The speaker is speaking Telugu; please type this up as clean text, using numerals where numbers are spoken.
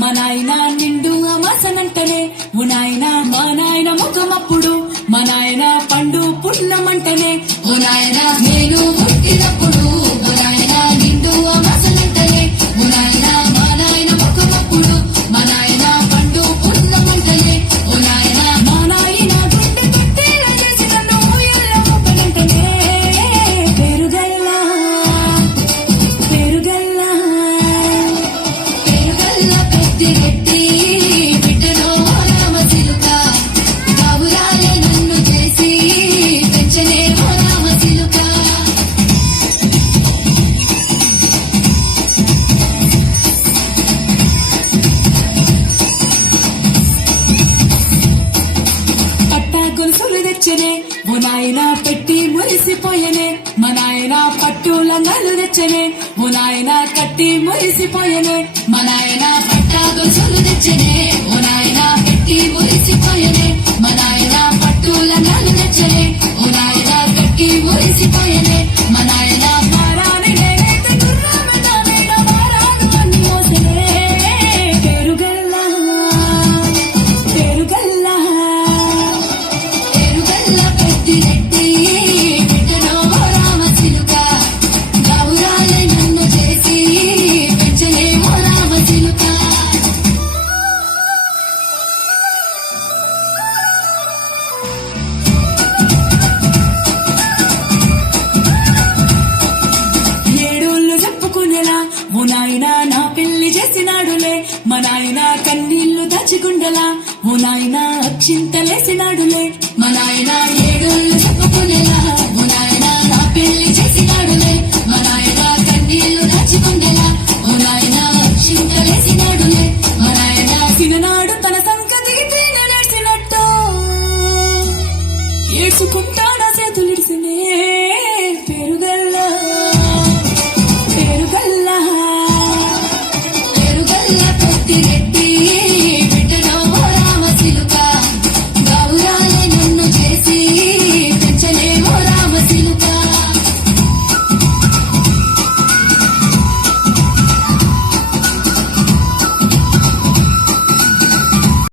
మా నాయన నిండు అమాసనంటనే ఓ నాయన మా నాయన ముఖమప్పుడు మా నాయన పండు పున్నమంటనే ఓ నాయన నేను పుట్టినప్పుడు ఓ నాయన నిండు అమాసనంటనే ఓ నాయన మా నాయన ముఖమప్పుడు మా నాయన పండు పున్నమంటనే ఓ నాయన మా నాయన గుండె పట్టేలా చేసి నన్ను ఊయల్లో ఊపనంటనే పెరుగల్లా పెరుగల్లా పెరుగల్లా పెద్దిరెడ్డి బిడ్డలో రామచిలుక బాబురాలే నన్ను చేసి పెంచలే ఓ రామచిలుక పట్టా గొలుసులు తెచ్చనే ఓ నాయన పెట్టి మురిసిపోయనే మా నాయన పట్టు లంగాలు తెచ్చనే ఓ నాయన కట్టి మురిసిపోయనే మా నాయన పట్టా గొలుసులు తెచ్చనే ఓ నాయన పెట్టి మురిసిపోయనే మా నాయన పట్టు లంగాలు తెచ్చనే ఓ నాయన కట్టి మురిసిపోయనే మా నాయన మారాని నేనైతే గుర్రమెదానైనా మారాను అని మోసనే పెరుగల్లా పెరుగల్లా పెరుగల్లా పెద్దిరెడ్డి బిడ్డలో రామచిలుక గౌరాలే నన్ను చేసి పెంచలే ఓ రామచిలుక ఏడోళ్ళు చెప్పుకునేలా ఓ నాయన నా పెళ్లి చేసినాడులే మా నాయన కన్నీళ్లు దాచిగుండలా